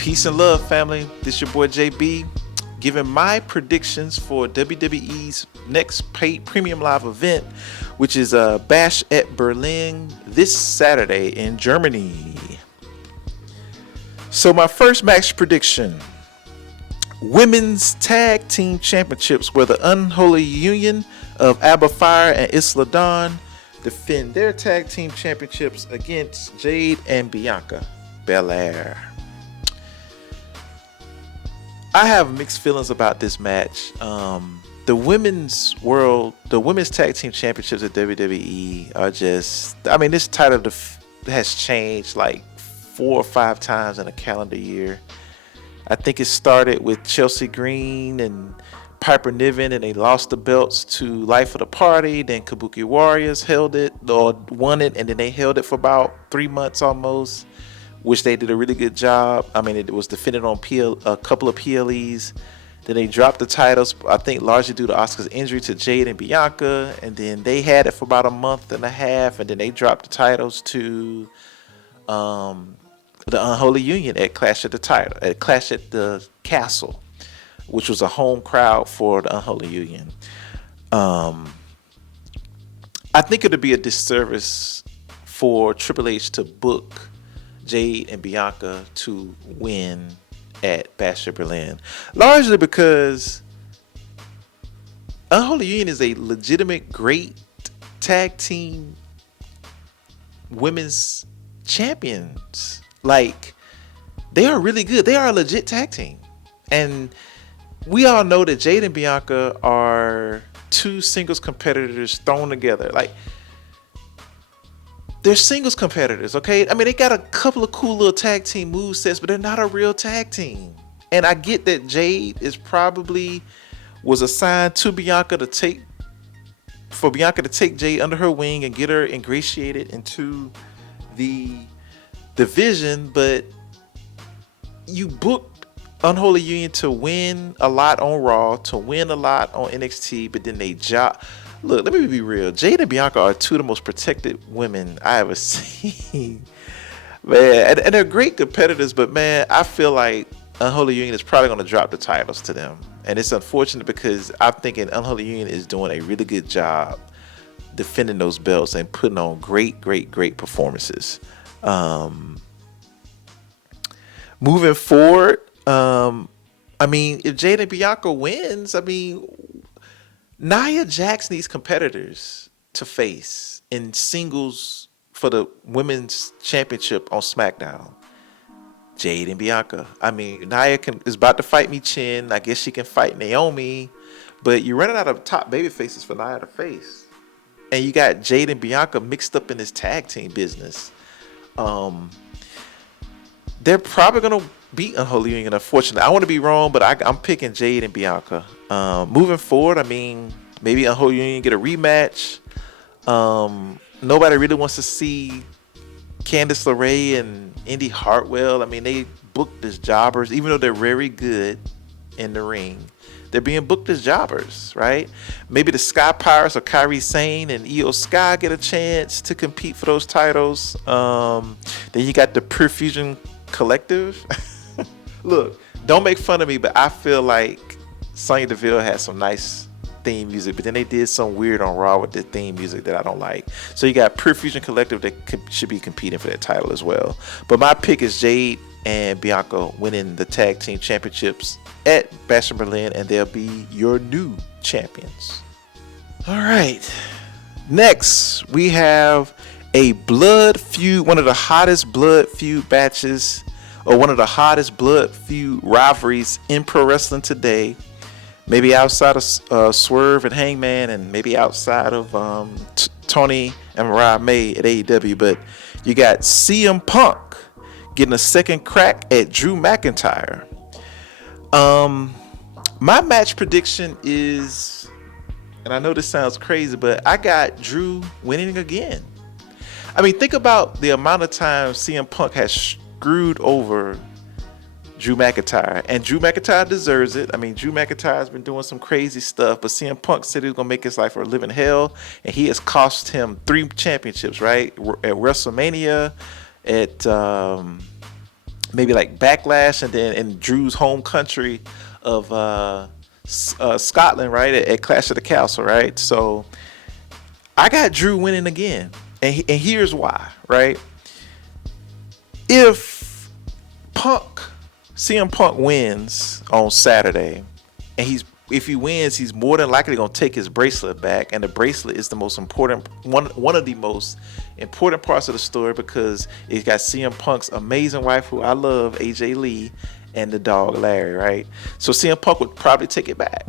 Peace and love, family. This your boy JB, giving my predictions for WWE's next paid premium live event, which is Bash at Berlin this Saturday in Germany. So my first match prediction: Women's Tag Team Championships, where the Unholy Union of Alba Fyre and Isla Dawn defend their tag team championships against Jade and Bianca Belair. I have mixed feelings about this match. The women's tag team championships at WWE are just, this title has changed like 4 or 5 times in a calendar year. I think it started with Chelsea Green and Piper Niven, and they lost the belts to Life of the Party. Then Kabuki Warriors held it or won it, and then they held it for about 3 months almost, which they did a really good job. It was defended on a couple of PLEs. Then they dropped the titles, I think largely due to Asuka's injury to Jade and Bianca. And then they had it for about a month and a half, and then they dropped the titles to the Unholy Union at Clash at the Castle, which was a home crowd for the Unholy Union. I think it would be a disservice for Triple H to book Jade and Bianca to win at Bash at Berlin, largely because Unholy Union is a legitimate great tag team women's champions. Like, they are really good. They are a legit tag team, and we all know that Jade and Bianca are 2 singles competitors thrown together. Like, they're singles competitors, okay? They got a couple of cool little tag team movesets, but they're not a real tag team. And I get that Jade was assigned to Bianca to take Jade under her wing and get her ingratiated into the division, but you booked Unholy Union to win a lot on Raw, to win a lot on NXT, but then they Look, let me be real. Jade and Bianca are 2 of the most protected women I ever seen. Man, and they're great competitors, but man, I feel like Unholy Union is probably going to drop the titles to them. And it's unfortunate because I'm thinking Unholy Union is doing a really good job defending those belts and putting on great performances. Moving forward, if Jade and Bianca wins, Nia Jax needs competitors to face in singles for the women's championship on SmackDown. Jade and Bianca. Nia is about to fight Michin. I guess she can fight Naomi, but you're running out of top baby faces for Nia to face, and you got Jade and Bianca mixed up in this tag team business. They're probably gonna beat Unholy Union, unfortunately. I want to be wrong, but I'm picking Jade and Bianca. Moving forward, maybe Unholy Union get a rematch. Nobody really wants to see Candice LeRae and Indy Hartwell. They booked as jobbers, even though they're very good in the ring. They're being booked as jobbers, right? Maybe the Sky Pirates or Kairi Sane and Io Sky get a chance to compete for those titles. Then you got the Pure Fusion Collective. Look, don't make fun of me, but I feel like Sonya Deville had some nice theme music, but then they did some weird on Raw with the theme music that I don't like. So you got Pure Fusion Collective that should be competing for that title as well. But my pick is Jade and Bianca winning the tag team championships at Bash in Berlin, and they'll be your new champions. All right. Next, we have a blood feud, one of the hottest blood feud matches, or one of the hottest blood feud rivalries in pro wrestling today. Maybe outside of Swerve and Hangman, and maybe outside of Tony and Mariah May at AEW. But you got CM Punk getting a second crack at Drew McIntyre. My match prediction is, and I know this sounds crazy, but I got Drew winning again. Think about the amount of times CM Punk has screwed over Drew McIntyre, and Drew McIntyre deserves it. Drew McIntyre's been doing some crazy stuff, but CM Punk said he was gonna make his life a living hell, and he has cost him 3 championships, right? At WrestleMania, at maybe like Backlash, and then in Drew's home country of Scotland, right, at Clash of the Castle, right? So I got Drew winning again, and here's why, right? If CM Punk wins on Saturday, and if he wins, he's more than likely gonna take his bracelet back, and the bracelet is the most important one of the most important parts of the story, because it's got CM Punk's amazing wife, who I love, AJ Lee, and the dog Larry, right? So CM Punk would probably take it back,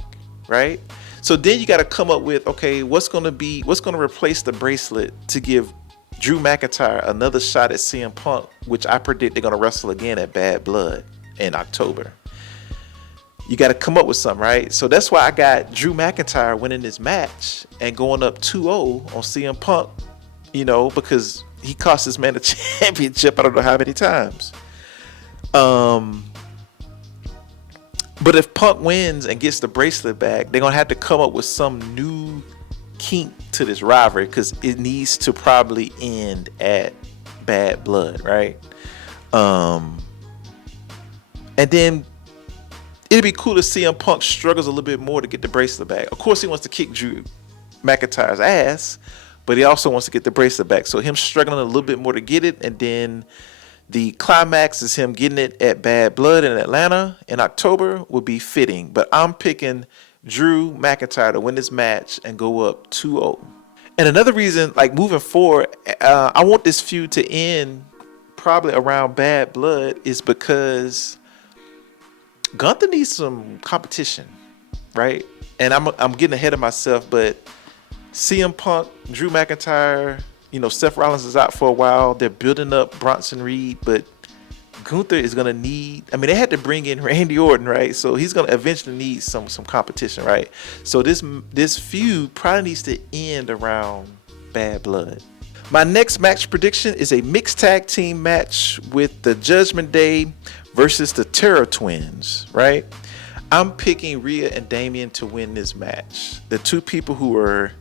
right? So then you got to come up with, okay, what's going to replace the bracelet to give Drew McIntyre another shot at CM Punk, which I predict they're going to wrestle again at Bad Blood in October. You got to come up with something, right? So that's why I got Drew McIntyre winning this match and going up 2-0 on CM Punk, because he cost this man the championship I don't know how many times. But if Punk wins and gets the bracelet back, they're going to have to come up with some new kink to this rivalry, because it needs to probably end at Bad Blood, right? And then it'd be cool to see CM Punk struggles a little bit more to get the bracelet back. Of course, he wants to kick Drew McIntyre's ass, but he also wants to get the bracelet back. So him struggling a little bit more to get it, and then the climax is him getting it at Bad Blood in Atlanta in October, would be fitting. But I'm picking Drew McIntyre to win this match and go up 2-0. And another reason, like moving forward, I want this feud to end probably around Bad Blood, is because Gunther needs some competition, right? And I'm getting ahead of myself, but CM Punk, Drew McIntyre, Seth Rollins is out for a while. They're building up Bronson Reed, but Gunther is going to need, they had to bring in Randy Orton, right? So he's going to eventually need some competition, right? So this feud probably needs to end around Bad Blood. My next match prediction is a mixed tag team match with the Judgment Day versus the Terror Twins, right? I'm picking Rhea and Damian to win this match. The two people who were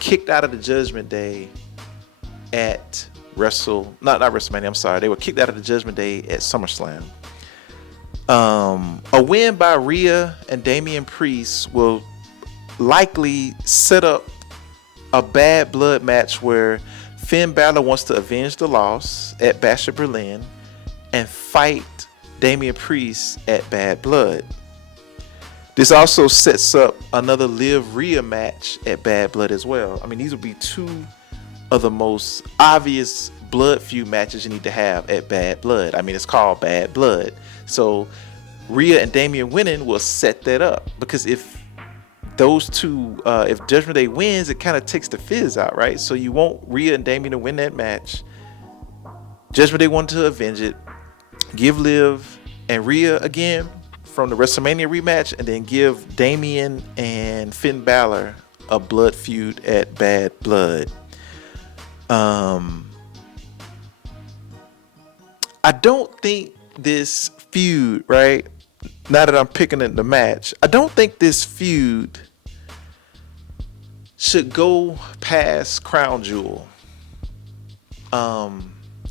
kicked out of the Judgment Day at not WrestleMania, I'm sorry. They were kicked out of the Judgment Day at SummerSlam. A win by Rhea and Damian Priest will likely set up a Bad Blood match where Finn Balor wants to avenge the loss at Bash of Berlin and fight Damian Priest at Bad Blood. This also sets up another Liv Rhea match at Bad Blood as well. These would be two of the most obvious blood feud matches you need to have at Bad Blood. It's called Bad Blood. So Rhea and Damian winning will set that up, because if those two, if Judgment Day wins, it kind of takes the fizz out, right? So you want Rhea and Damian to win that match. Judgment Day want to avenge it. Give Liv and Rhea again from the WrestleMania rematch, and then give Damian and Finn Balor a blood feud at Bad Blood. I don't think this feud, right, now that I'm picking the match, I don't think this feud should go past Crown Jewel. I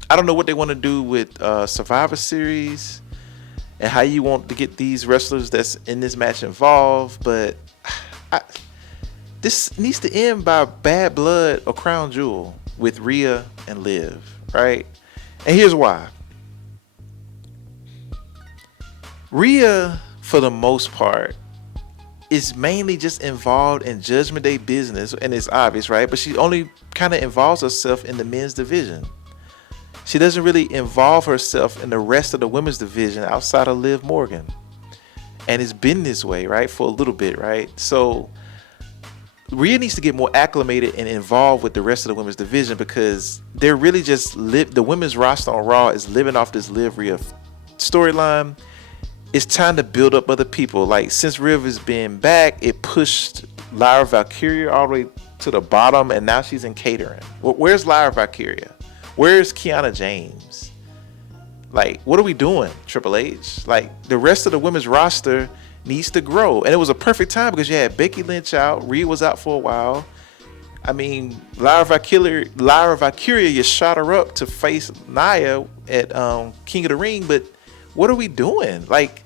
don't know what they want to do with Survivor Series and how you want to get these wrestlers that's in this match involved, but this needs to end by Bad Blood or Crown Jewel with Rhea and Liv, right? And here's why. Rhea, for the most part, is mainly just involved in Judgment Day business, and it's obvious, right? But she only kind of involves herself in the men's division. She doesn't really involve herself in the rest of the women's division outside of Liv Morgan. And it's been this way, right, for a little bit, right? So Rhea needs to get more acclimated and involved with the rest of the women's division, because they're really just the women's roster on Raw is living off this Liv Rhea storyline. It's time to build up other people. Like, since Riv has been back, it pushed Lyra Valkyria all the way to the bottom, and now she's in catering. Where's Lyra Valkyria? Where's Kiana James? Like, what are we doing, Triple H? Like, the rest of the women's roster needs to grow. And it was a perfect time because you had Becky Lynch out. Rhea was out for a while. Lyra Valkyria, you shot her up to face Nia at King of the Ring, but what are we doing? Like,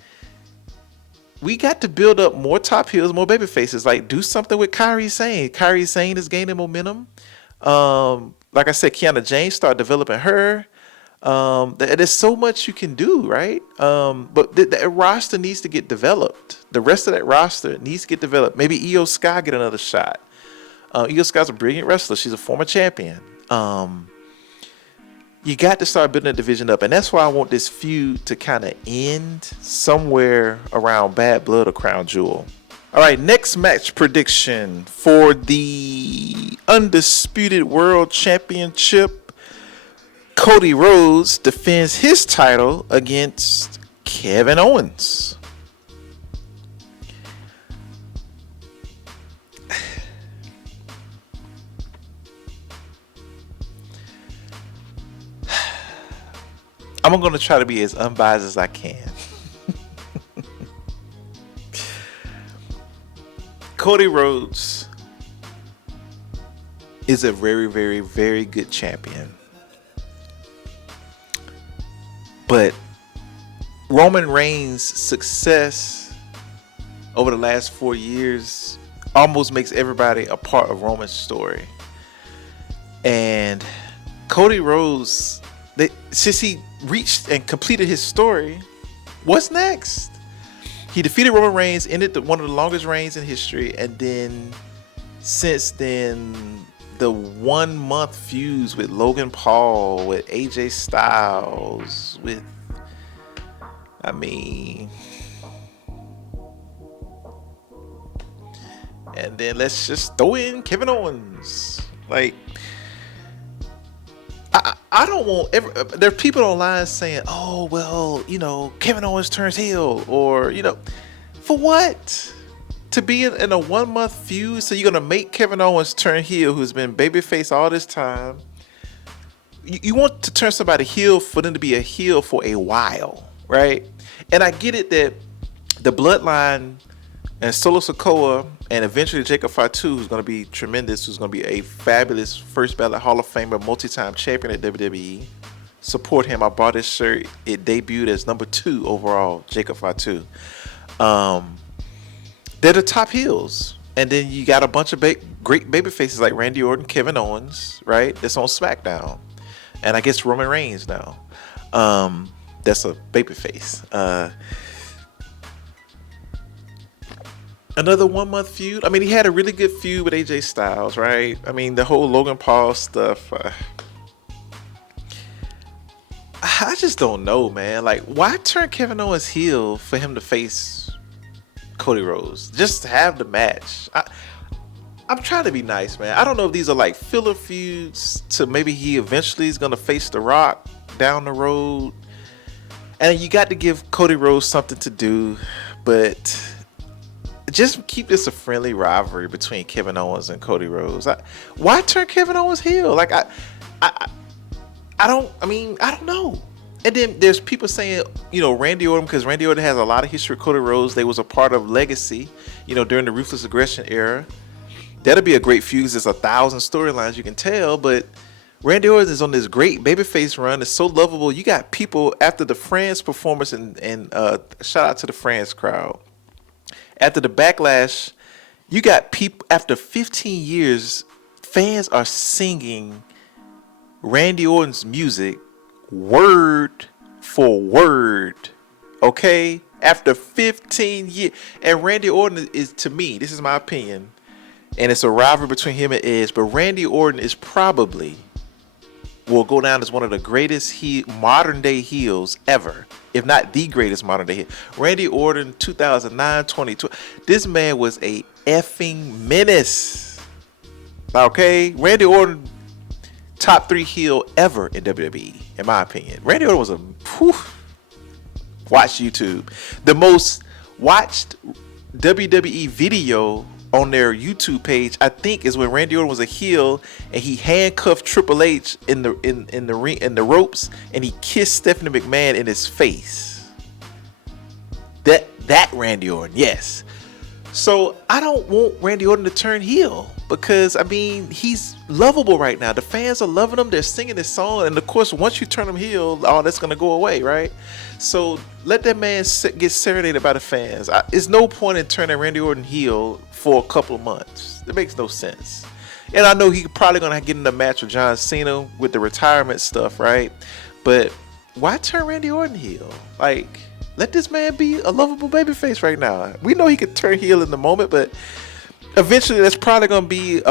we got to build up more top heels, more baby faces. Like, do something with Kairi Sane. Kairi Sane is gaining momentum. Like I said, Kiana James, start developing her. There's so much you can do, right? But the roster needs to get developed. The rest of that roster needs to get developed. Maybe Io Sky get another shot. Io Sky's a brilliant wrestler. She's a former champion. You got to start building a division up. And that's why I want this feud to kind of end somewhere around Bad Blood or Crown Jewel. All right, next match prediction for the Undisputed World Championship. Cody Rhodes defends his title against Kevin Owens. I'm going to try to be as unbiased as I can. Cody Rhodes is a very, very, very good champion. But Roman Reigns' success over the last 4 years almost makes everybody a part of Roman's story. And Cody Rhodes, since he reached and completed his story, what's next? He defeated Roman Reigns, ended one of the longest reigns in history, and then since then, the 1 month feuds with Logan Paul, with AJ Styles, and then let's just throw in Kevin Owens. Like, I don't want there are people online saying, oh, well, Kevin Owens turns heel, or, for what? To be in a 1 month feud? So you're going to make Kevin Owens turn heel, who's been babyface all this time. You want to turn somebody heel for them to be a heel for a while, right? And I get it that the Bloodline and Solo Sikoa and eventually Jacob Fatu, who's going to be tremendous, who's going to be a fabulous first ballot Hall of Famer, multi-time champion at WWE. Support him. I bought his shirt. It debuted as number 2 overall, Jacob Fatu. They're the top heels. And then you got a bunch of great baby faces like Randy Orton, Kevin Owens, right? That's on SmackDown. And I guess Roman Reigns now. That's a baby face. Another 1 month feud. I mean, he had a really good feud with AJ Styles, right? I mean, the whole Logan Paul stuff. I just don't know, man. Like, why turn Kevin Owens heel for him to face Cody Rhodes? Just have the match. I'm trying to be nice, man. I don't know if these are like filler feuds to maybe he eventually is going to face The Rock down the road. And you got to give Cody Rhodes something to do, but just keep this a friendly rivalry between Kevin Owens and Cody Rhodes. Why turn Kevin Owens heel? Like, I don't know. And then there's people saying, Randy Orton, because Randy Orton has a lot of history with Cody Rhodes. They was a part of Legacy, during the Ruthless Aggression era. That'll be a great feud. There's 1,000 storylines you can tell, but Randy Orton is on this great babyface run. It's so lovable. You got people after the France performance, and shout out to the France crowd. After the backlash, you got people after 15 years, fans are singing Randy Orton's music word for word. Okay? After 15 years. And Randy Orton is, to me, this is my opinion, and it's a rivalry between him and Edge, but Randy Orton is probably will go down as one of the greatest modern day heels ever, if not the greatest modern day heel. Randy Orton, 2009, 2020. This man was a effing menace. Okay? Randy Orton, top 3 heel ever in WWE, in my opinion. Randy Orton was watch YouTube. The most watched WWE video on their YouTube page, I think, is when Randy Orton was a heel and he handcuffed Triple H in the ring, in the ropes, and he kissed Stephanie McMahon in his face. That Randy Orton, yes. So I don't want Randy Orton to turn heel because, I mean, he's lovable right now. The fans are loving him. They're singing his song. And of course, once you turn him heel, all that's going to go away, right? So let that man get serenaded by the fans. There's no point in turning Randy Orton heel for a couple of months. It makes no sense. And I know he's probably going to get in a match with John Cena with the retirement stuff, right? But why turn Randy Orton heel? Like, let this man be a lovable babyface right now. We know he could turn heel in the moment, but eventually that's probably going to be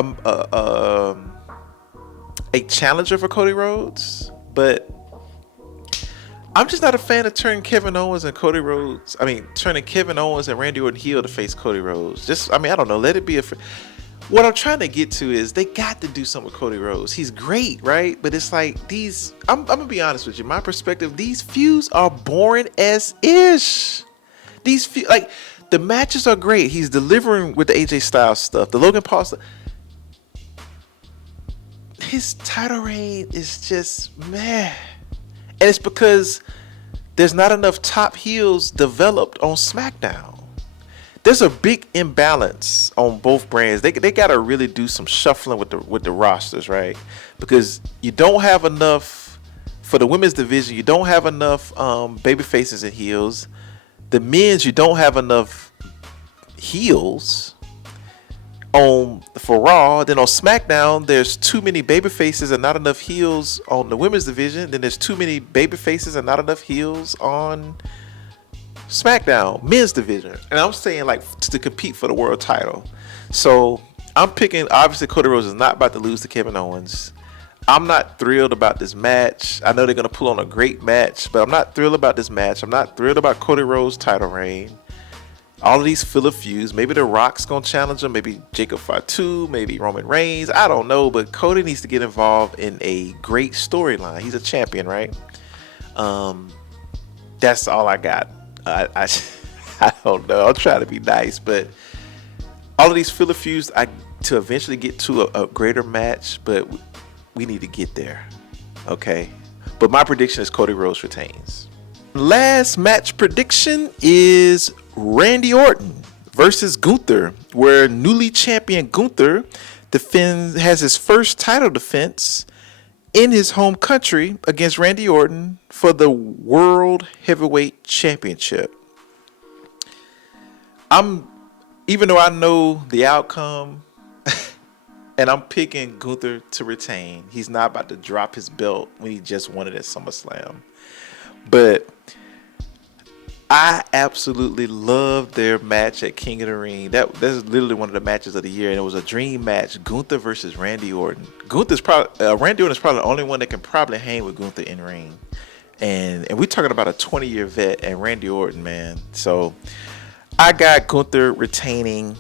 a challenger for Cody Rhodes. But I'm just not a fan of turning Kevin Owens and Cody Rhodes. I mean, turning Kevin Owens and Randy Orton heel to face Cody Rhodes. I don't know. Let it be what I'm trying to get to is they got to do something with Cody Rhodes. He's great, right? But it's like I'm going to be honest with you. My perspective, these feuds are boring as ish. The matches are great. He's delivering with the AJ Styles stuff. The Logan Paul stuff. His title reign is just meh. And it's because there's not enough top heels developed on SmackDown. There's a big imbalance on both brands. They got to really do some shuffling with the rosters, right? Because you don't have enough for the women's division. You don't have enough baby faces and heels. The men's, you don't have enough heels for Raw. Then on SmackDown, there's too many baby faces and not enough heels on the women's division. Then there's too many baby faces and not enough heels on SmackDown men's division, and I'm saying like to compete for the world title. So I'm picking, obviously Cody Rhodes is not about to lose to Kevin Owens. I'm not thrilled about this match. I know they're going to pull on a great match, but I'm not thrilled about this match. I'm not thrilled about Cody Rhodes' title reign. All of these filler feuds. Maybe The Rock's going to challenge him. Maybe Jacob Fatu. Maybe Roman Reigns. I don't know, but Cody needs to get involved in a great storyline. He's a champion, right? That's all I got. I don't know. I'll try to be nice, but all of these filler feuds to eventually get to a greater match, but we need to get there. Okay. But my prediction is Cody Rhodes retains. Last match prediction is Randy Orton versus Gunther, where newly champion Gunther has his first title defense in his home country against Randy Orton for the World Heavyweight Championship. Even though I know the outcome, and I'm picking Gunther to retain. He's not about to drop his belt when he just won it at SummerSlam. But I absolutely loved their match at King of the Ring. That's literally one of the matches of the year, and it was a dream match. Gunther versus Randy Orton. Randy Orton is probably the only one that can probably hang with Gunther in ring. And we're talking about a 20-year vet and Randy Orton, man. So I got Gunther retaining.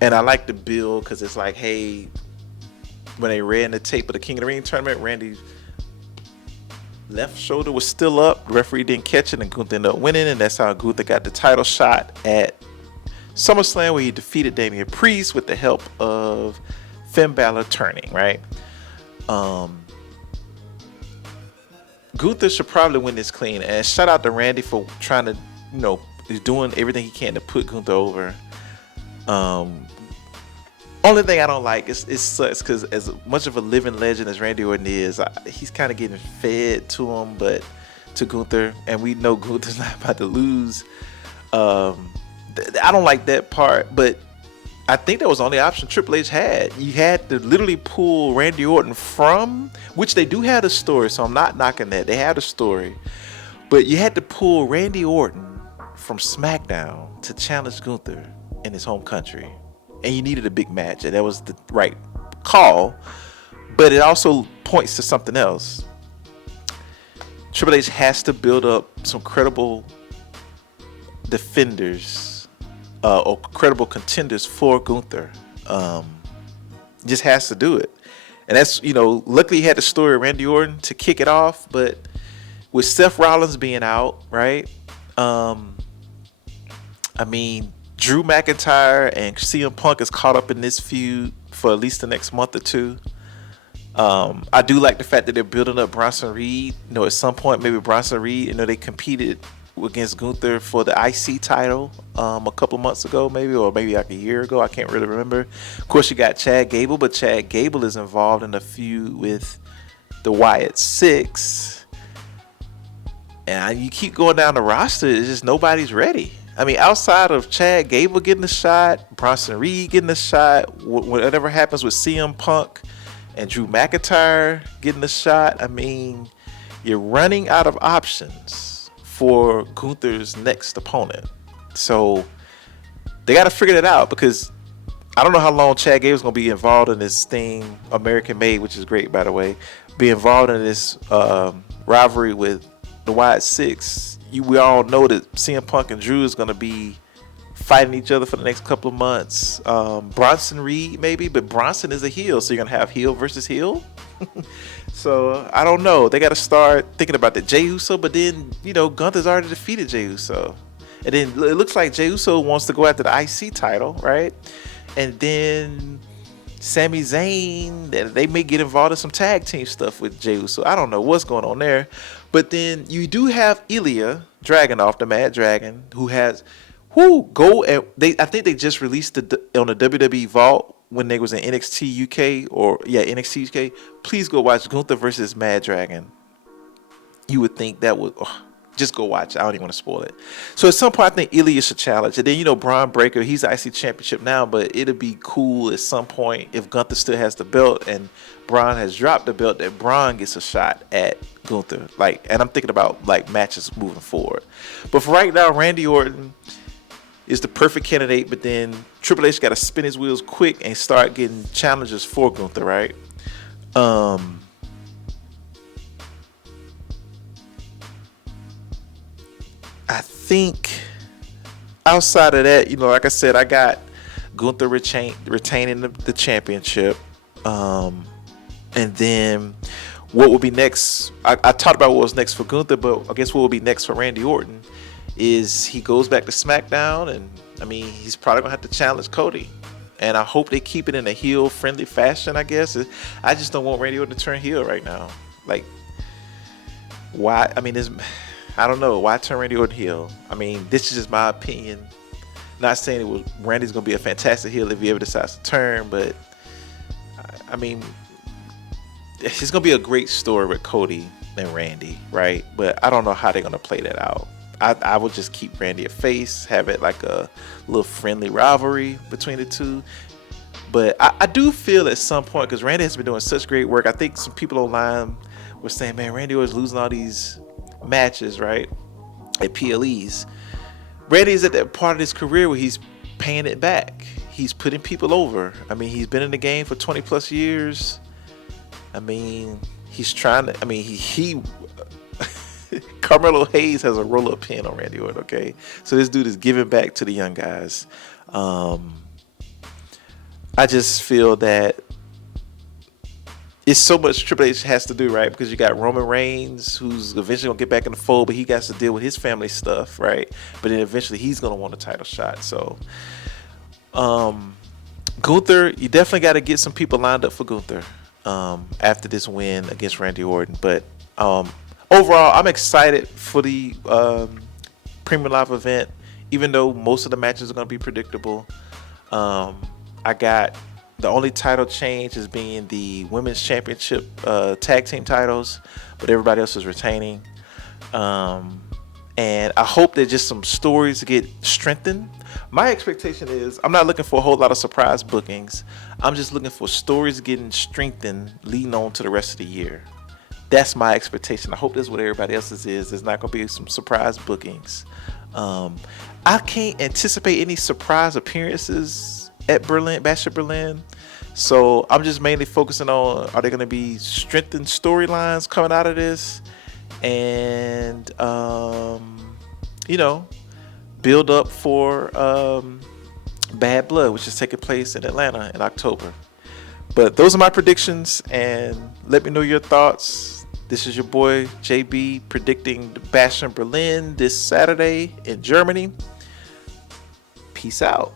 And I like the build because it's like, hey, when they ran the tape of the King of the Ring tournament, Randy's left shoulder was still up. The referee didn't catch it, and Gunther ended up winning, and that's how Gunther got the title shot at SummerSlam, where he defeated Damian Priest with the help of Finn Balor turning, right? Gunther should probably win this clean, and shout out to Randy for trying to, he's doing everything he can to put Gunther over. Only thing I don't like is it sucks because as much of a living legend as Randy Orton is, he's kind of getting fed to him, but to Gunther, and we know Gunther's not about to lose. I don't like that part, but I think that was the only option Triple H had. You had to literally pull Randy Orton from, which they do have a story, so I'm not knocking that. They had a story, but you had to pull Randy Orton from SmackDown to challenge Gunther in his home country. And you needed a big match, and that was the right call. But it also points to something else. Triple H has to build up some credible defenders or credible contenders for Gunther. Just has to do it. And that's, luckily he had the story of Randy Orton to kick it off. But with Seth Rollins being out, right? Drew McIntyre and CM Punk is caught up in this feud for at least the next month or two. I do like the fact that they're building up Bronson Reed. At some point, maybe Bronson Reed, they competed against Gunther for the IC title a couple months ago, or maybe like a year ago. I can't really remember. Of course, you got Chad Gable, but Chad Gable is involved in a feud with the Wyatt Six. And you keep going down the roster, it's just nobody's ready. I mean, outside of Chad Gable getting a shot, Bronson Reed getting a shot, whatever happens with CM Punk and Drew McIntyre getting a shot, I mean, you're running out of options for Gunther's next opponent. So they got to figure that out, because I don't know how long Chad Gable's going to be involved in this thing, American Made, which is great, by the way, be involved in this rivalry with the Wyatt Six. We all know that CM Punk and Drew is going to be fighting each other for the next couple of months. Bronson Reed maybe, but Bronson is a heel, so you're going to have heel versus heel. So I don't know. They got to start thinking about the Jey Uso, but then, Gunther's already defeated Jey Uso. And then it looks like Jey Uso wants to go after the IC title, right? And then Sami Zayn, they may get involved in some tag team stuff with Jey Uso. I don't know what's going on there. But then you do have Ilya Dragunov, the Mad Dragon, who has I think they just released on the WWE Vault when they was in NXT UK NXT UK. Please go watch Gunther versus Mad Dragon. You would think that would just go watch. I don't even want to spoil it. So at some point, I think Ilya should challenge. And then, Braun Breaker, he's IC Championship now, but it'll be cool at some point if Gunther still has the belt and Braun has dropped the belt, that Braun gets a shot at Gunther. And I'm thinking about matches moving forward. But for right now, Randy Orton is the perfect candidate, but then Triple H got to spin his wheels quick and start getting challenges for Gunther, right? I think outside of that, like I said, I got Gunther retaining the championship. And then what will be next? I talked about what was next for Gunther, but I guess what will be next for Randy Orton is he goes back to SmackDown, and I mean, he's probably gonna have to challenge Cody. And I hope they keep it in a heel friendly fashion, I guess. I just don't want Randy Orton to turn heel right now. Why? I mean, I don't know. Why turn Randy Orton heel? I mean, this is just my opinion. Not saying Randy's going to be a fantastic heel if he ever decides to turn, but I mean, it's going to be a great story with Cody and Randy, right? But I don't know how they're going to play that out. I would just keep Randy a face, have it like a little friendly rivalry between the two. But I do feel at some point, because Randy has been doing such great work, I think some people online were saying, man, Randy was losing all these matches, right, at PLEs. Randy's at that part of his career where he's paying it back. He's putting people over. I mean, he's been in the game for 20 plus years. I mean, he's trying to, he Carmelo Hayes has a roll-up pin on Randy Orton, okay? So this dude is giving back to the young guys. I just feel that it's so much Triple H has to do, right? Because you got Roman Reigns, who's eventually going to get back in the fold, but he got to deal with his family stuff, right? But then eventually he's going to want a title shot. So, Gunther, you definitely got to get some people lined up for Gunther after this win against Randy Orton. But overall, I'm excited for the Premium Live event, even though most of the matches are going to be predictable. I got the only title change is being the women's championship tag team titles, but everybody else is retaining. And I hope that just some stories get strengthened. My expectation is I'm not looking for a whole lot of surprise bookings. I'm just looking for stories getting strengthened leading on to the rest of the year. That's my expectation. I hope that's what everybody else's is. There's not going to be some surprise bookings. I can't anticipate any surprise appearances at Bash at Berlin. So I'm just mainly focusing on, are there going to be strengthened storylines coming out of this? And, build up for Bad Blood, which is taking place in Atlanta in October. But those are my predictions, and let me know your thoughts. This is your boy JB predicting the Bash in Berlin this Saturday in Germany. Peace out.